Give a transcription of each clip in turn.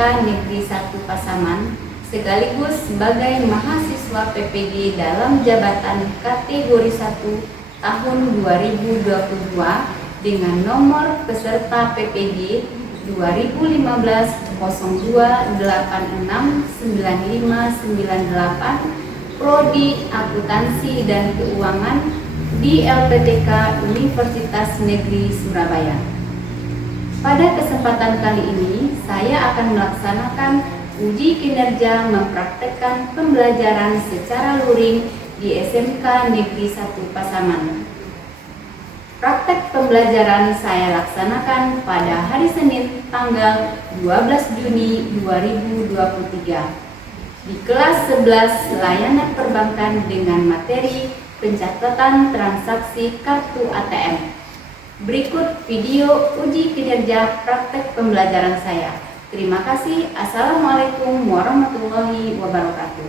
SMK Negeri 1 Pasaman sekaligus sebagai mahasiswa PPG dalam jabatan kategori 1 tahun 2022 dengan nomor peserta PPG 2015-02869598 Prodi Akuntansi dan Keuangan di LPTK Universitas Negeri Surabaya. Pada kesempatan kali ini, saya akan melaksanakan uji kinerja mempraktekkan pembelajaran secara luring di SMK Negeri 1 Pasaman. Praktek pembelajaran saya laksanakan pada hari Senin tanggal 12 Juni 2023 di kelas 11 layanan perbankan dengan materi pencatatan transaksi kartu ATM. Berikut video uji kinerja praktek pembelajaran saya. Terima kasih. Assalamualaikum warahmatullahi wabarakatuh.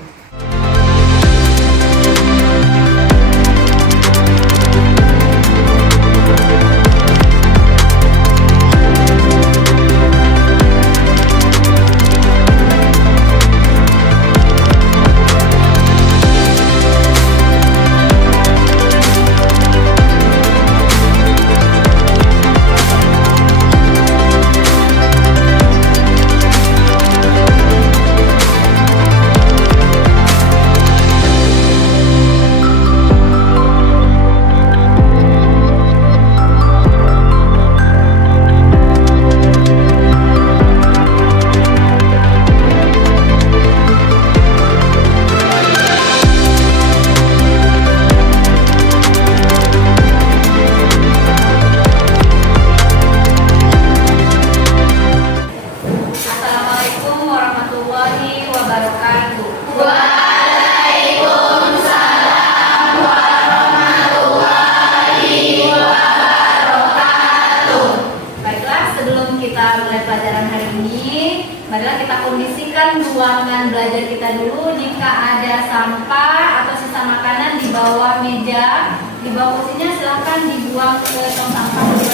Marilah kita kondisikan ruangan belajar kita dulu. Jika ada sampah atau sisa makanan di bawah meja, di bawah kursinya, silahkan dibuang ke tong sampah dulu.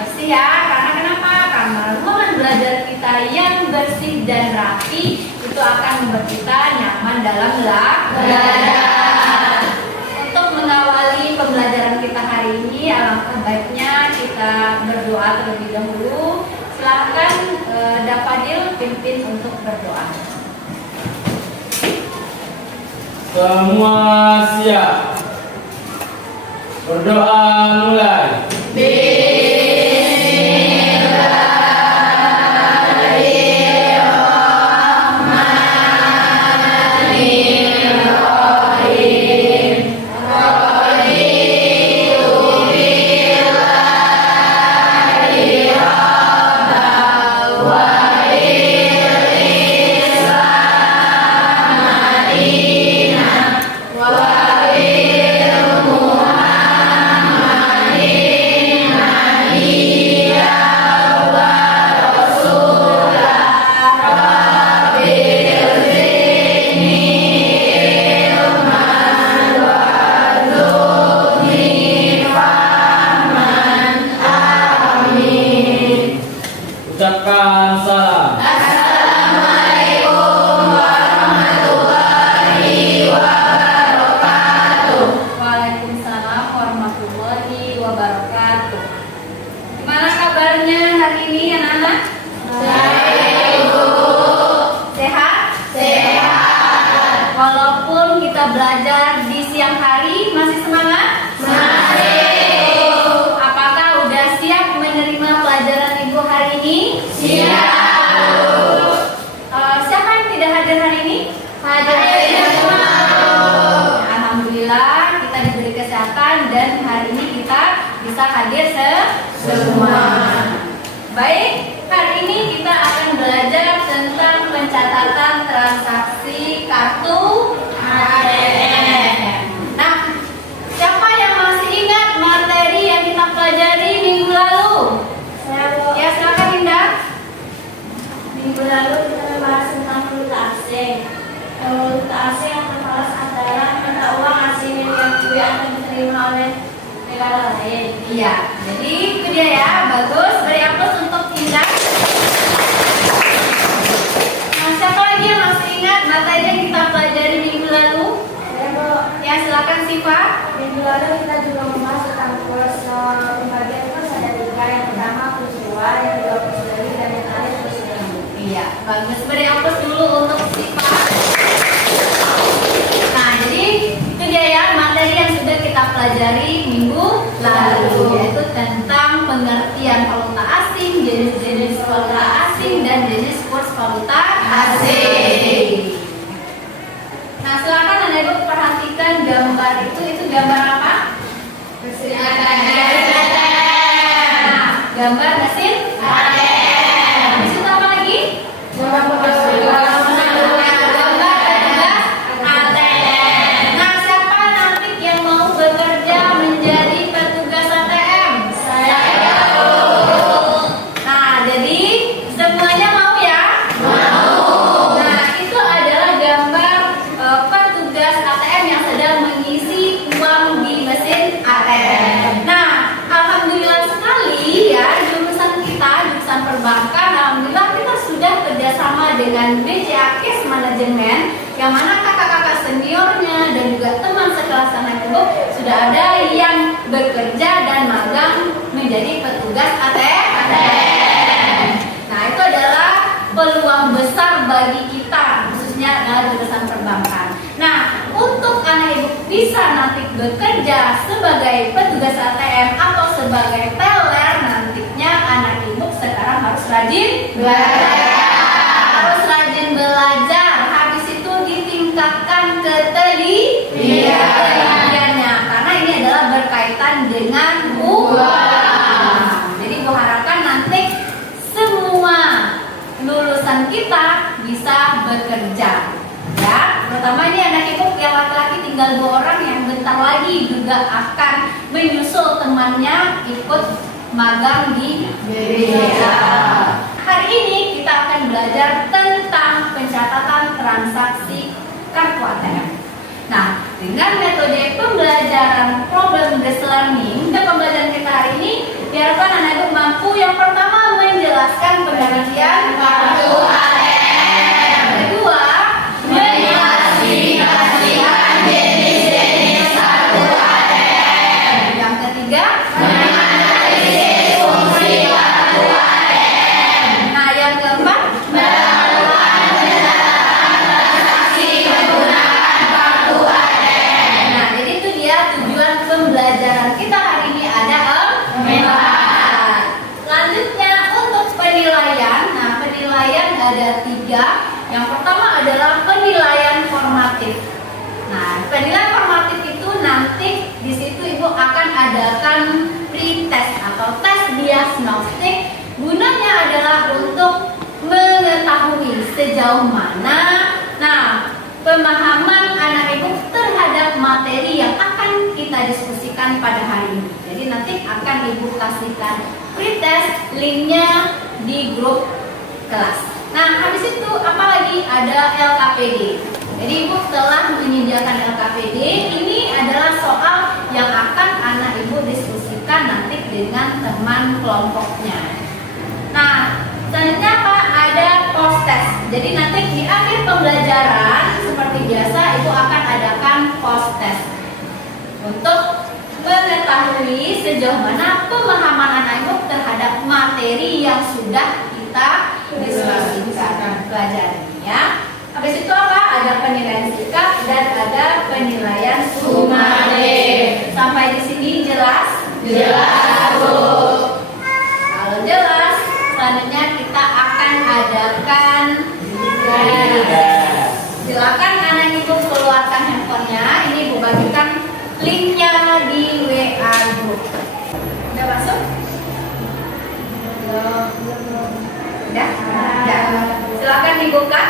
Bersih ya. Karena kenapa? Karena ruangan belajar kita yang bersih dan rapi itu akan membuat kita nyaman dalam belajar. Mengawali pembelajaran kita hari ini, alangkah baiknya kita berdoa terlebih dahulu. Silakan Dafadil pimpin untuk berdoa. Semua siap. Berdoa mulai. Ucapkan salam. Assalamualaikum warahmatullahi wabarakatuh. Waalaikumsalam warahmatullahi wabarakatuh. Gimana kabarnya hari ini anak-anak? Baik, Bu. Sehat? Sehat. Walaupun kita belajar di siang hari, masih semangat? Masih. Apakah udah siap menerima pelajaran Ibu hari ini? Siap. Siapa yang tidak hadir hari ini? Hadir semua. Alhamdulillah kita diberi kesehatan dan hari ini kita bisa hadir semua. Baik, hari ini kita akan belajar tentang pencatatan transaksi kartu ATM. Nah, siapa yang masih ingat materi yang kita pelajari minggu lalu? Ya, silakan Indah. Minggu lalu kita membahas tentang valuta asing. Valuta asing yang terbatas adalah mata uang asing yang diakui atau diterima oleh negara lain. Iya, jadi itu dia ya, bagus. Beri aplaus untuk Indah. Nah, siapa lagi yang masih ingat materi yang kita pelajari minggu lalu? Saya Bu. Ya, silakan Siva. Minggu lalu kita juga membahas tentang pembagian kurs ada 3. Yang pertama kurs luar, yang kedua kurs daring, dan yang terakhir kurs daring. Iya, bagus. Beri aplaus dulu untuk Siva. Nah, jadi itu dia ya materi yang sudah kita pelajari minggu lalu, yaitu tentang pengertian valuta asing, jenis-jenis valuta asing, dan jenis kurs valuta asing. Nah, silakan Anda Ibu perhatikan gambar itu gambar apa? Mesin ATM. Nah, gambar mesin ATM. Mesin apa lagi? Gambar petugas ATM. Nah, siapa nanti yang mau bekerja menjadi petugas ATM? Saya. Nah, jadi semuanya mau ya? Mau. Nah, itu adalah gambar petugas ATM yang sedang mengisi uang di mesin ATM. Nah, alhamdulillah sekali ya, jurusan perbankan, alhamdulillah kita sudah kerjasama dengan BCA Cash Management, yang mana kakak-kakak seniornya dan juga teman sekelas anak ibu sudah ada yang bekerja dan magang menjadi petugas ATM. Nah, itu adalah peluang besar bagi kita, khususnya dalam jurusan perbankan. Nah, untuk anak ibu bisa nanti bekerja sebagai petugas ATM atau sebagai teller, nantinya anak ibu sekarang harus rajin belajar. Habis itu ditingkatkan ketelitiannya, karena ini adalah berkaitan dengan uang. Jadi Bu harapkan nanti semua lulusan kita bisa bekerja. Ya, terutama ini anak ibu yang laki-laki tinggal 2 orang yang bentar lagi juga akan menyusul temannya ikut magang di BCA. Hari ini kita akan belajar tentang pencatatan transaksi kartu ATM. Nah, dengan metode pembelajaran problem based learning dan pembelajaran kita hari ini, diharapkan anak ibu mampu yang pertama menjelaskan pengertian kartu ATM. Kedua, mengklasifikasikan jenis-jenis kartu ATM. Yang ketiga, menganalisis fungsi kartu ATM. Nah, yang keempat, melakukan pencatatan transaksi menggunakan kartu ATM. Nah, jadi itu dia tujuan pembelajaran kita hari ini, ada 4. Selanjutnya untuk penilaian. Nah, penilaian ada 3. Yang pertama adalah penilaian formatif. Nah, penilaian formatif itu nanti di situ Ibu akan adakan pretest atau tes diagnostik. Gunanya adalah untuk mengetahui sejauh mana pemahaman anak Ibu terhadap materi yang akan kita diskusikan pada hari ini. Jadi nanti akan Ibu kasihkan pretest, linknya di grup kelas. Nah, habis itu apalagi ada LKPD. Jadi Ibu telah menyediakan LKPD. Ini adalah soal yang akan anak Ibu diskusikan nanti dengan teman kelompoknya. Nah, selanjutnya apa? Ada post test. Jadi nanti di akhir pembelajaran seperti biasa Ibu akan adakan post test untuk mengetahui sejauh mana pemahaman anak Ibu terhadap materi yang sudah kita diskusikan pelajari ya. Habis itu apa? Ada penilaian sikap dan ada penilaian sumatif. Sampai di sini jelas? Jelas, Bu. Kalau jelas, selanjutnya kita akan adakan silakan anak Ibu keluarkan handphonenya. Ini Bu bagikan linknya di WA group. Udah masuk? Udah? Silakan dibuka.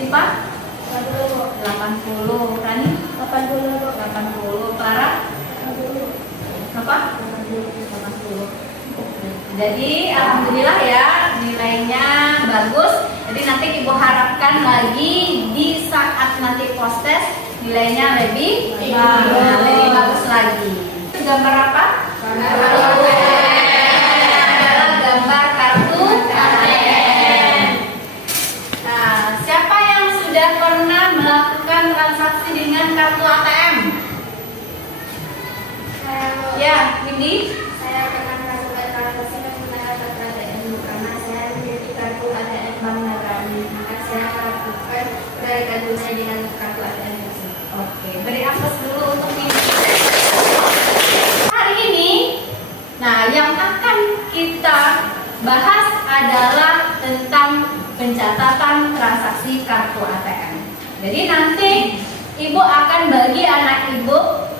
Siapa? 80. 80. Rani? 80. 80. Clara? 80. Apa? 80. Jadi alhamdulillah ya, nilainya bagus. Jadi nanti Ibu harapkan lagi di saat nanti post test nilainya lebih bagus lagi. Itu gambar apa? Adalah gambar kartu ATM. Nah, siapa yang sudah pernah melakukan transaksi dengan kartu ATM? Ya, Windy. Saya akan melakukan transaksi menggunakan kartu ATM karena saya memiliki kartu ATM Bank Nagari. Maka saya melakukan penarikan tunai dengan kartu ATM tersebut. Oke, beri aplaus dulu untuk ini. Hari ini, nah yang akan kita bahas adalah tentang pencatatan transaksi kartu ATM. Jadi nanti Ibu akan bagi anak Ibu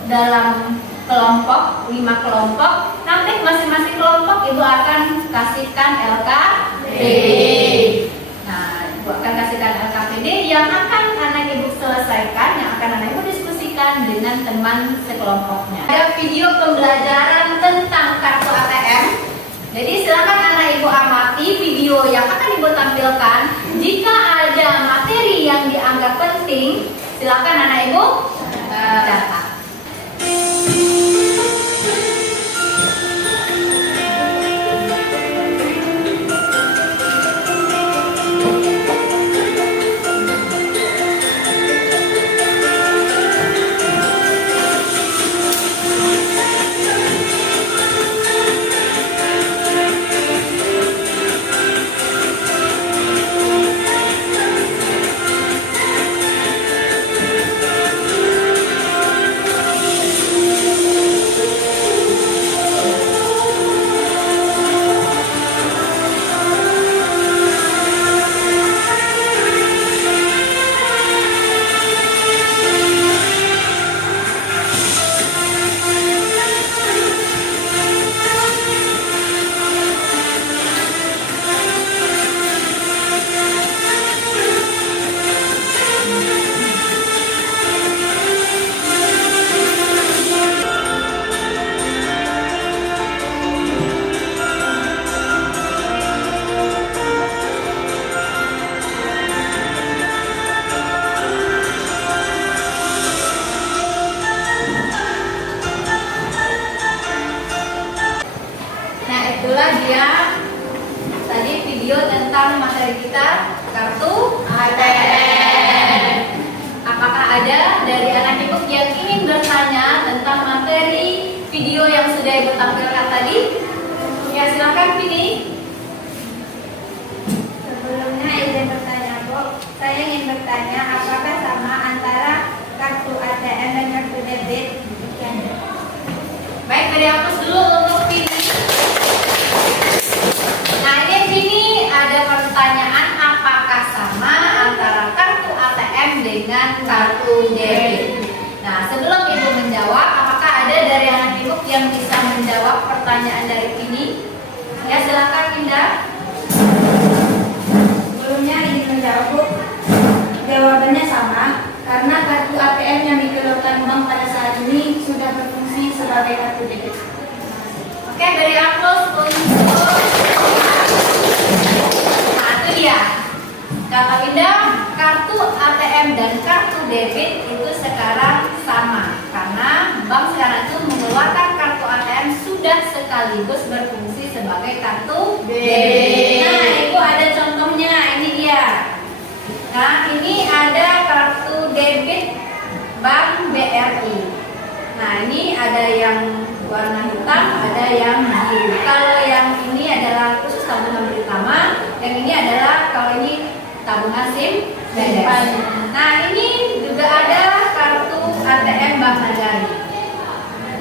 dalam kelompok, 5 kelompok. Nanti masing-masing kelompok Ibu akan kasihkan LKPD. Nah, Ibu akan kasihkan LKPD yang akan anak Ibu selesaikan, yang akan anak Ibu diskusikan dengan teman sekelompoknya. Ada video pembelajaran tentang kartu ATM. Jadi silakan anak Ibu amati video yang akan Ibu tampilkan. Jika ada materi yang dianggap penting, silakan anak Ibu catat. Itulah dia tadi video tentang materi kita kartu ATM. Apakah ada dari anak Ibu yang ingin bertanya tentang materi video yang sudah Ibu tampilkan tadi? Ya, silakan Vini. Sebelumnya izin bertanya, Bu. Saya ingin bertanya apakah sama antara kartu ATM dan kartu debit? Baik, beri hapus dulu untuk Vini. Nah, ini ada pertanyaan apakah sama antara kartu ATM dengan kartu debit. Nah, sebelum Ibu menjawab, apakah ada dari anak Ibu yang bisa menjawab pertanyaan dari Vini? Ya, silakan Indah. Sebelumnya ingin menjawab, Bu. Jawabannya sama karena kartu ATM yang dikeluarkan bank pada saat ini sudah berfungsi sebagai kartu debit. Oke, beri aplaus untuk. Nah, itu dia. Kata Indah, kartu ATM dan kartu debit itu sekarang sama karena bank sekarang itu mengeluarkan kartu ATM sudah sekaligus berfungsi sebagai kartu debit. Nah, Ibu ada contohnya, ini dia. Nah, ini ada kartu debit Bank BRI. Nah, ini ada yang warna hitam, ada yang biru. Kalau yang ini adalah khusus tabungan pertama, yang ini adalah kalau ini tabungan SIM beres. Nah, ini juga ada kartu ATM Bank Nagari.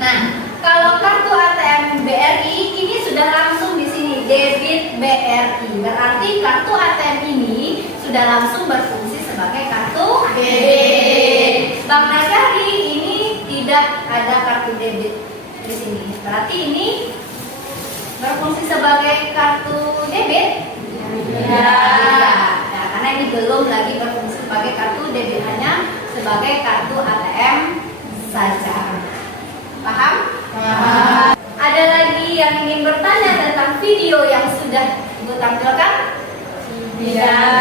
Nah, kalau kartu ATM BRI ini sudah langsung di sini debit BRI. Berarti kartu ATM ini sudah langsung berfungsi sebagai kartu debit. Bank Nagari ini tidak ada kartu debit di sini. Berarti ini berfungsi sebagai kartu debit? Ya. Nah, karena ini belum lagi berfungsi sebagai sebagai kartu debit, hanya sebagai kartu ATM saja. Paham? Paham. Ada lagi yang ingin bertanya tentang video yang sudah Ibu tampilkan? Tidak.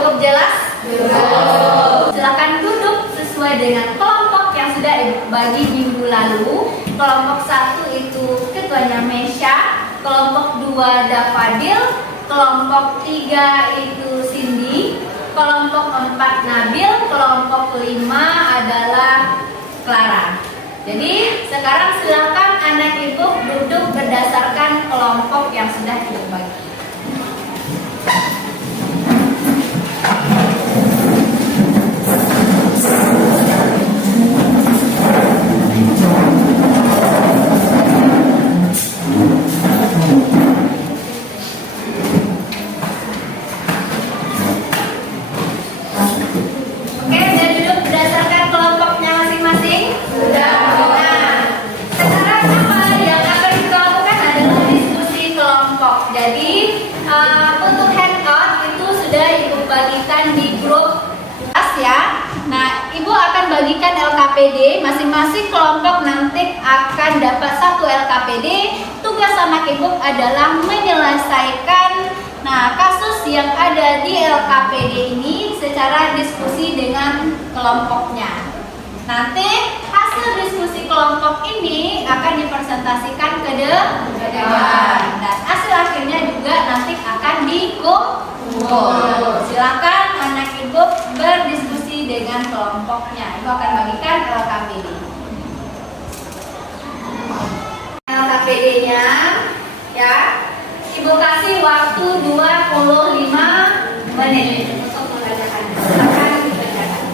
Cukup jelas? Cukup. Silakan duduk sesuai dengan kelompok yang sudah Ibu bagi minggu lalu. Kelompok 1 itu ketuanya Mesya, kelompok 2 Dafadil, kelompok 3 itu Cindy, kelompok 4 Nabil, kelompok 5 adalah Clara. Jadi sekarang silakan anak ibu duduk berdasarkan kelompok yang sudah ibu bagi. Oke, sudah duduk berdasarkan kelompoknya masing-masing? Sudah. Sekarang apa yang akan kita lakukan adalah diskusi kelompok. Jadi untuk handout itu sudah ibu bagikan di grup kelas ya. Nah, ibu akan bagikan LKPD. Masing-masing kelompok nanti akan dapat 1 LKPD. Tugas anak ibu adalah menyelesaikan kasus yang ada di LKPD ini secara diskusi dengan kelompoknya. Nanti hasil diskusi kelompok ini akan dipresentasikan ke dewan dan hasil akhirnya juga nanti akan dikumpul. Silakan anak ibu berdiskusi dengan kelompoknya. Ibu akan bagikan LKPD. LKPD-nya ya. Ibu kasih waktu 25 menit untuk mengerjakannya. Silakan dikerjakan.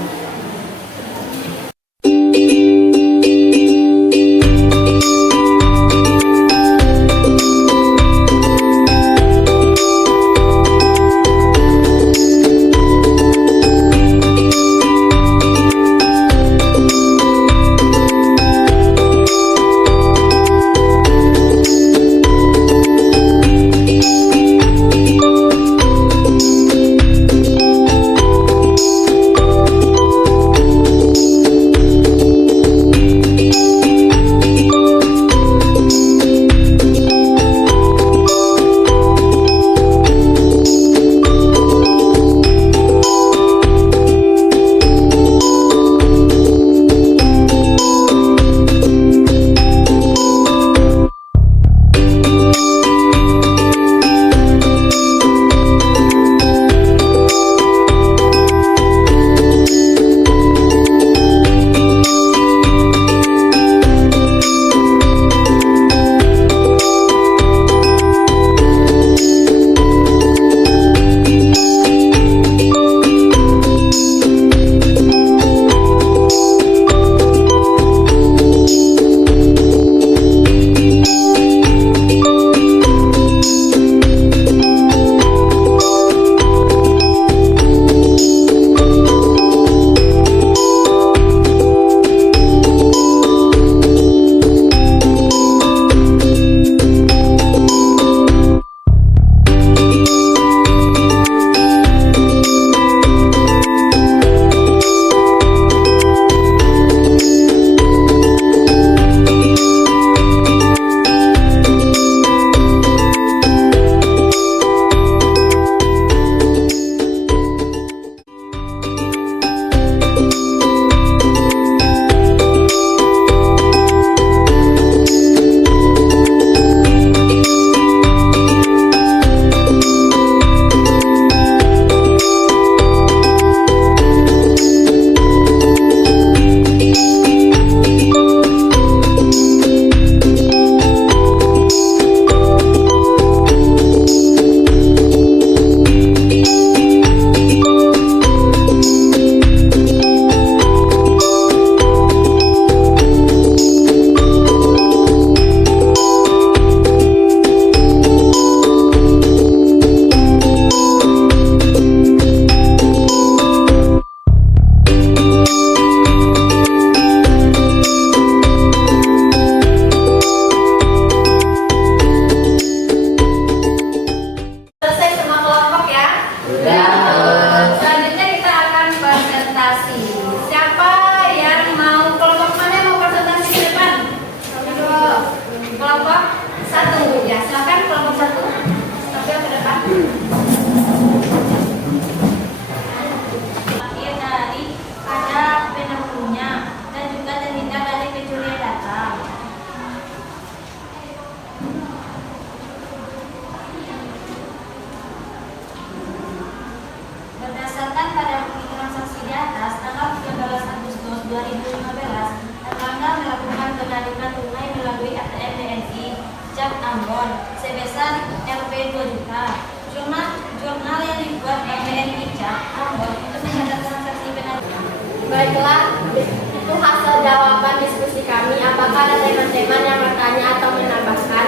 2015, Erlangga melakukan penarikan tunai melalui ATM BNI Cap Ambon sebesar Rp 2 juta. Jurnal yang dibuat BNI Cap Ambon untuk mencatat transaksi penarikan. Baiklah, itu hasil jawaban diskusi kami. Apakah ada teman-teman yang bertanya atau menambahkan?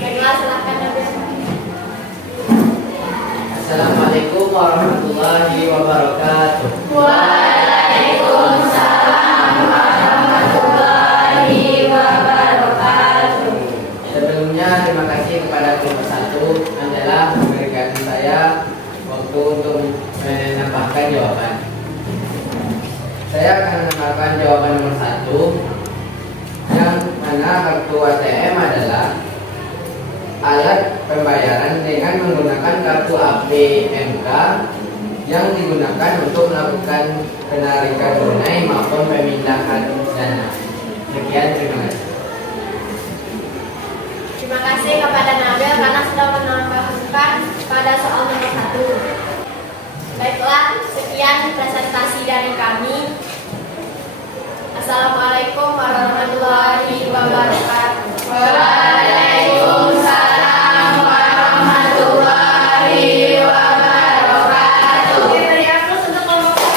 Baiklah, silakan Nabil. Assalamualaikum warahmatullahi wabarakatuh. Waalaikumsalam warahmatullahi wabarakatuh. Sebelumnya terima kasih kepada kelompok 1 yang telah memberikan saya waktu untuk menambahkan jawaban. Saya akan menambahkan jawaban nomor 1, yang mana kartu ATM adalah alat pembayaran dengan menggunakan kartu APMK yang digunakan untuk melakukan penarikan tunai maupun pemindahan dana. Sekian, terima kasih. Terima kasih kepada Nabil karena sudah menambahkan pada soal nomor 1. Baiklah, sekian presentasi dari kami. Assalamualaikum warahmatullahi wabarakatuh. Waalaikumsalam warahmatullahi wabarakatuh. Oke, beri aplaus untuk kelompok.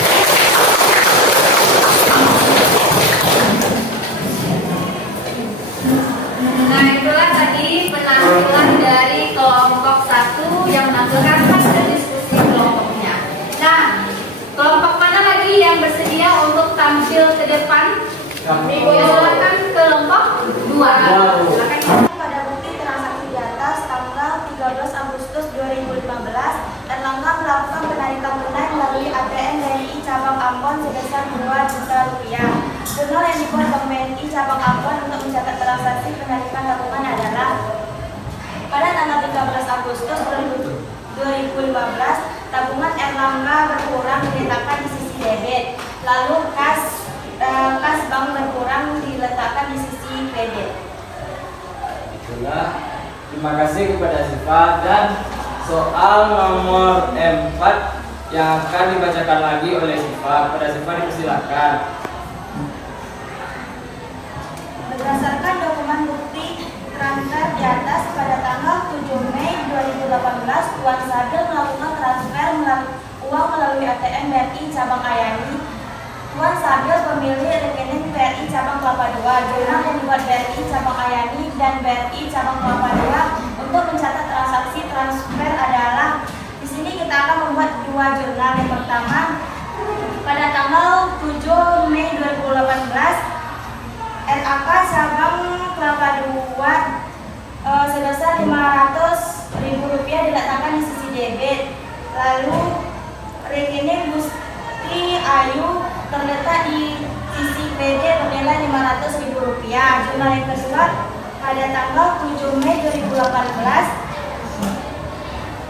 Nah, itulah tadi penampilan dari kelompok 1 yang menampilkan hasil diskusi kelompoknya. Nah, kelompok mana lagi yang bersedia untuk tampil ke depan? Silakan kelompok 2. Silakan. Pada bukti transaksi di atas tanggal 13 Agustus 2015, Erlangga melakukan penarikan tunai melalui ATM BNI Cabang Ambon sebesar 2 juta rupiah. Jurnal yang dibuat Bank BNI Cabang Ambon untuk mencatat transaksi penarikan tabungan adalah pada tanggal 13 Agustus 2015, tabungan Erlangga berkurang diletakkan di sisi debit, lalu kas bank berkurang diletakkan di sisi kredit. Itulah. Terima kasih kepada Siva, dan soal nomor 4 yang akan dibacakan lagi oleh Siva. Kepada Siva dipersilakan. Berdasarkan dokumen bukti transfer di atas, pada tanggal 7 Mei 2018, Tuan Sadil melakukan transfer uang melalui ATM BRI Cabang Ayani. Tuan Sadil pemilik rekening BRI Cabang Kelapa II. Jurnal yang dibuat BRI Cabang Ayani dan BRI Cabang Kelapa II untuk mencatat transaksi transfer adalah, di sini kita akan membuat 2 jurnal. Yang pertama, pada tanggal 7 Mei 2018, RAK Cabang Kelapa II sebesar Rp500.000 diletakkan di sisi debit. Lalu rekening Gusti Ayu terletak di sisi kredit bernilai Rp500.000. Jurnal yang kedua, pada tanggal 7 Mei 2018,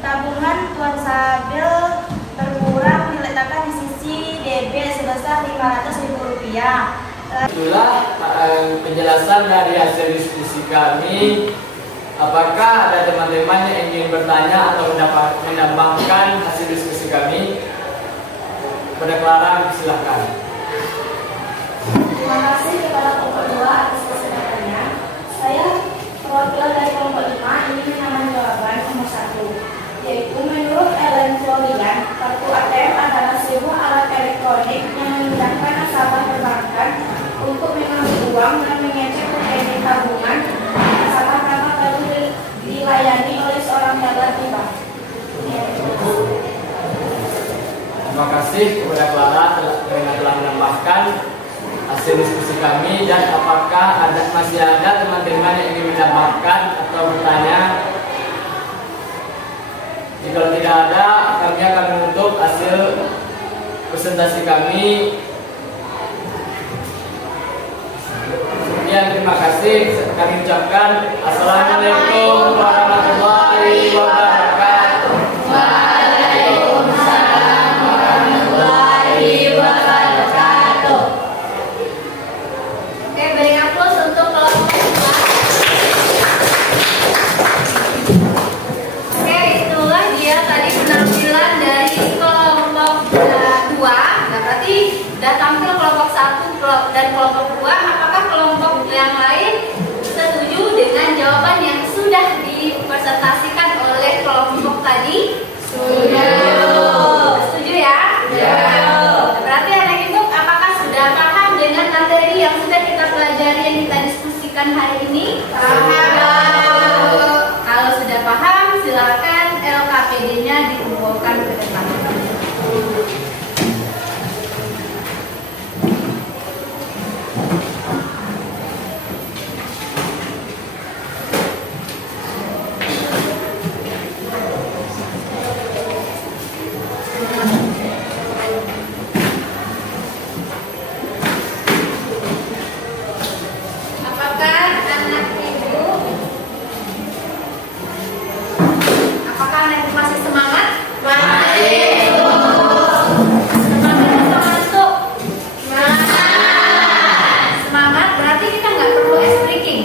tabungan Tuan Sadil berkurang diletakkan di sisi debit sebesar Rp500.000. Itulah penjelasan dari hasil diskusi kami. Apakah ada teman-teman yang ingin bertanya atau menambahkan hasil diskusi kami? Pada Clara, silakan. Terima kasih kepada kelompok 2 atas kesempatannya. Saya perwakilan dari kelompok 5 ingin menambahkan jawaban nomor 1, yaitu menurut Ellen Florian, kartu ATM adalah sebuah alat elektronik yang memudahkan nasabah perbankan untuk mengambil uang dan mengecek rekening tabungan nasabah tanpa perlu dilayani oleh seorang teller di bank. Terima kasih kepada Clara telah menambahkan hasil diskusi kami. Dan apakah masih ada teman-teman yang ingin menambahkan atau bertanya? Jika tidak ada, kami akan menutup hasil presentasi kami. Sekian, terima kasih. Kami ucapkan Assalamualaikum warahmatullahi wabarakatuh. Waalaikumsalam warahmatullahi wabarakatuh. Oke, beri aplaus untuk kelompok 2. Oke, itulah dia tadi penampilan dari kelompok 2. dan kelompok 2. Apakah kelompok yang lain setuju dengan jawaban yang sudah dipresentasikan oleh kelompok tadi? Setuju ya? Berarti anak ibu apakah sudah paham dengan materi yang sudah kita pelajari, yang kita diskusikan hari ini? Kalau sudah paham, silakan LKPD-nya dikumpulkan ke depan. Apakah anak ibu masih semangat? Semangat berarti kita nggak perlu ice breaking.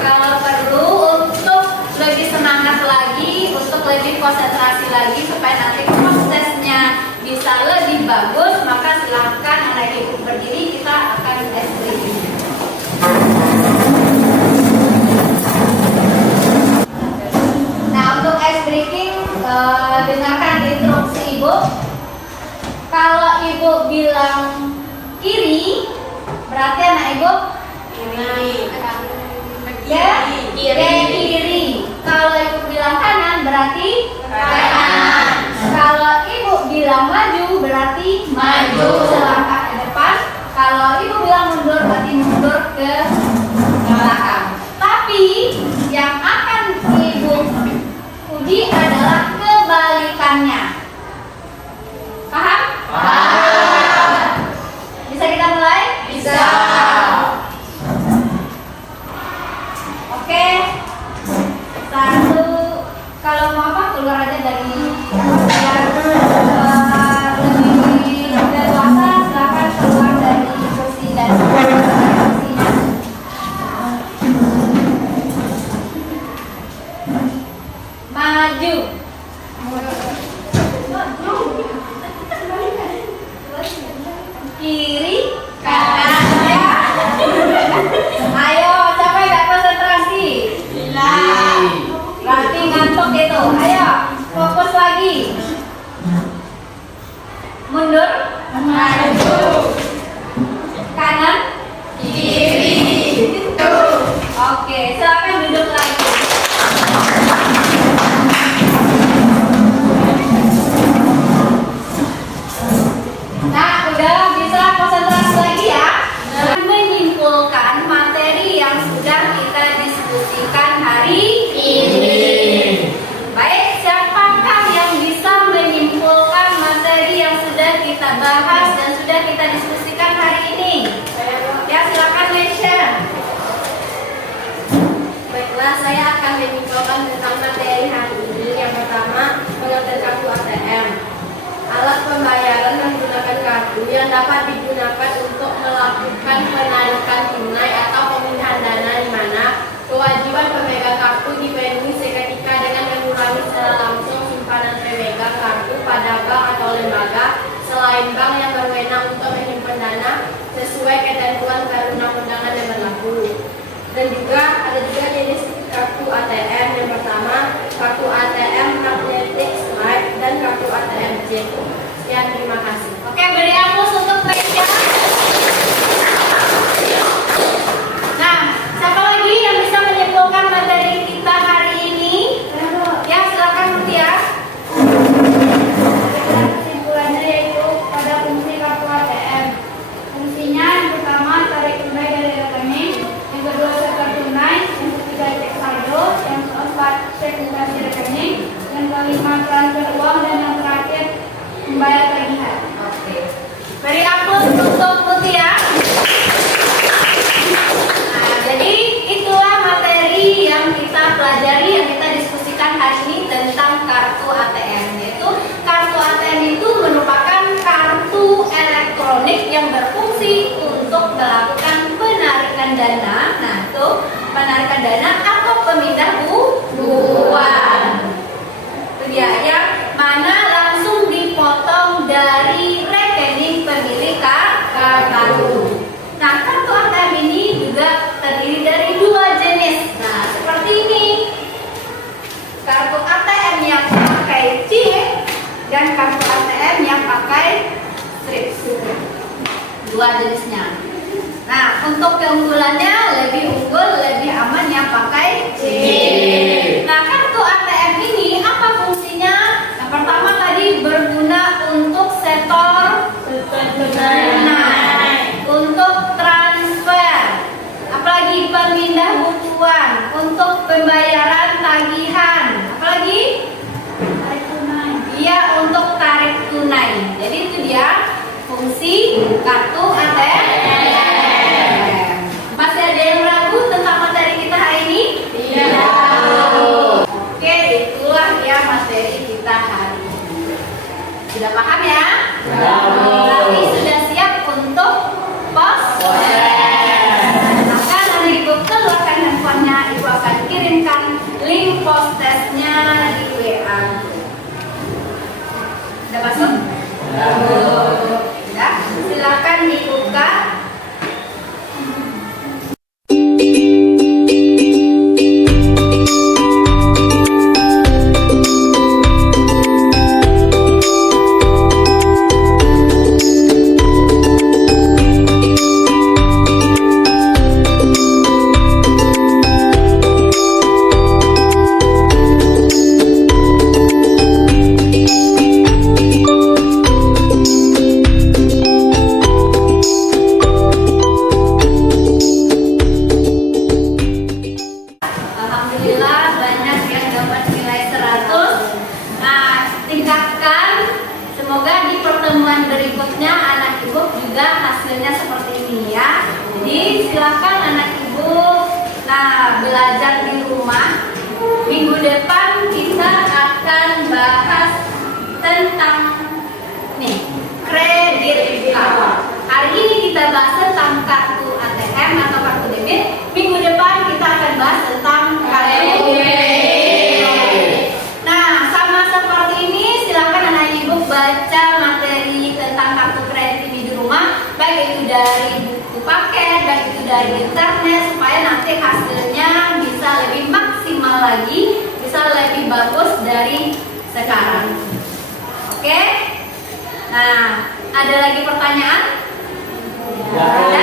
Kalau perlu untuk lebih semangat lagi, untuk lebih konsentrasi lagi supaya nanti prosesnya bisa lebih bagus, maka silahkan anak ibu berdiri, kita akan ice breaking. Nah, untuk ice breaking, dengarkan instruksi ibu. Kalau ibu bilang kiri, berarti anak ibu kiri. Kalau ibu bilang kanan, berarti kanan. Kalau ibu bilang maju, berarti maju selangkah ke depan. Kalau ibu bilang mundur, berarti mundur ke belakang. Tapi yang akan ibu uji adalah kebalikannya. Paham? Bisa kita mulai? Bisa. Oke. 1. Kalau mau apa keluar aja dari biar lebih leluasa, silakan keluar dari kursi dan kursinya. Maju. Kiri, kanan, ya. Ayo, siapa yang gak konsentrasi? Berarti ngantuk gitu. Ayo, fokus lagi. Mundur, maju. Kanan, kiri. Oke, silakan duduk lagi. Nah, udah bisa konsentrasi lagi ya. Menyimpulkan materi yang sudah kita diskusikan hari ini. Baik, siapakah yang bisa menyimpulkan materi yang sudah kita bahas dan sudah kita diskusikan hari ini? Ya, silakan mention. Baiklah, saya akan menyimpulkan tentang materi hari ini. Yang pertama, pengertian kartu ATM. Alat pembayaran menggunakan kartu yang dapat digunakan untuk melakukan penarikan tunai atau pemindahan dana di mana kewajiban pemegang kartu dipenuhi seketika dengan mengurangi secara langsung simpanan pemegang kartu pada bank atau lembaga selain bank yang berwenang untuk menyimpan dana sesuai ketentuan perundang-undangan yang berlaku. Dan juga ada juga jenis kartu ATM. Yang pertama, kartu ATM magnetic slide dan kartu ATM jet. Sekian, terima kasih. Oke, beri aplaus untuk mereka. Nah, siapa lagi yang bisa menyimpulkan materi kita hari ini? Ya, silakan Mutia. Kesimpulannya yaitu pada fungsi kartu ATM. Fungsinya yang pertama tarik tunai dari rekening, yang kedua setor tunai, yang ketiga cek saldo, yang keempat cek mutasi rekening, yang kelima transfer uang, dan yang terakhir membayar tagihan. Oke. Beri aplaus untuk Mutia. Nah, jadi itulah materi yang kita pelajari, yang kita diskusikan hari ini tentang kartu ATM. Yaitu kartu ATM itu merupakan kartu elektronik yang berfungsi untuk melakukan penarikan dana. Nah, itu penarikan dana atau pemindah uang. Itu dia, yang mana langsung dipotong dari rekening pemilik kartu. dua jenisnya. Nah, untuk keunggulannya lebih unggul, lebih aman yang pakai chip. Nah, kartu ATM ini apa fungsinya? Yang pertama tadi berguna untuk setor tunai, untuk transfer, apalagi pemindah bukuan, untuk pembayaran tagihan, apalagi tarik tunai. Iya, untuk tarik tunai. Jadi itu dia fungsi kartu ATM. Masih ada yang ragu tentang materi kita hari ini? Tidak. Oke, itulah ya materi kita hari ini. Sudah paham ya? Berarti sudah siap untuk pos? Maka nanti Ibu keluarkan handphonenya, Ibu akan kirimkan link post testnya di WA. Sudah masuk? Ya, silakan dibuka. Alhamdulillah banyak yang dapat nilai 100. Nah, tingkatkan. Semoga di pertemuan berikutnya anak ibu juga hasilnya seperti ini ya. Jadi silakan anak ibu belajar di rumah. Minggu depan kita akan bahas tentang kredit card. Hari ini kita bahas tentang kartu ATM atau kartu debit. Minggu depan kita akan bahas tentang kartu kredit. Nah, sama seperti ini silakan anak ibu baca materi tentang kartu kredit ini di rumah, baik itu dari buku paket, baik itu dari internet, supaya nanti hasilnya bisa lebih maksimal lagi, bisa lebih bagus dari sekarang. Oke? Nah, ada lagi pertanyaan? Ada?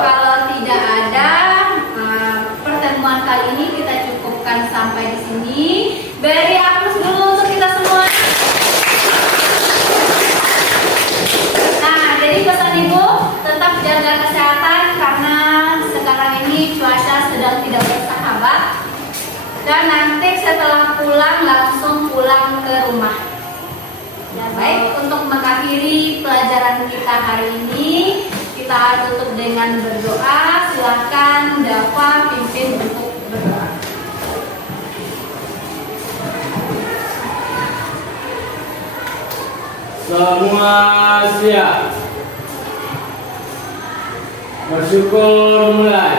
Kalau tidak ada, pertemuan kali ini kita cukupkan sampai di sini. Beri aplaus dulu untuk kita semua. Nah, jadi pesan ibu, tetap jaga kesehatan karena sekarang ini cuaca sedang tidak bersahabat. Dan nanti setelah pulang langsung pulang ke rumah. Baik, untuk mengakhiri pelajaran kita hari ini, kita tutup dengan berdoa. Silakan Dafa pimpin untuk berdoa. Semua siap. Bersyukur mulai.